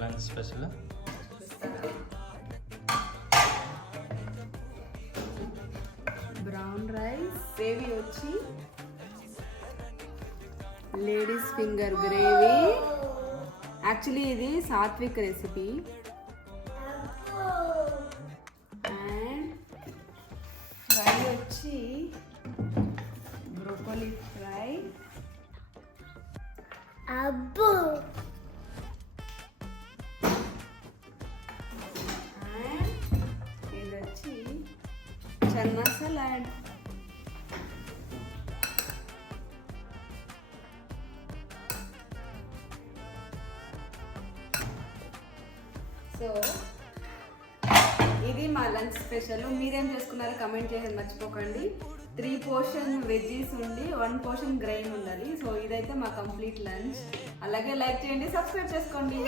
Lunch special brown rice, gravy వచ్చి ladies finger gravy. Actually ఇది Satvik recipe. And fry వచ్చి broccoli fry. అబ్బో అండ్ ఇది వచ్చి చన్నా సలాడ్. సో ఇది మా లంచ్ స్పెషల్. మీరేం చేసుకున్నారో కమెంట్ చేసేది మర్చిపోకండి. 3 పోర్షన్ వెజ్జీస్ ఉండి 1 పోర్షన్ గ్రైన్ ఉండాలి. సో ఇదైతే మా కంప్లీట్ లంచ్. అలాగే లైక్ చేయండి, సబ్స్క్రైబ్ చేసుకోండి.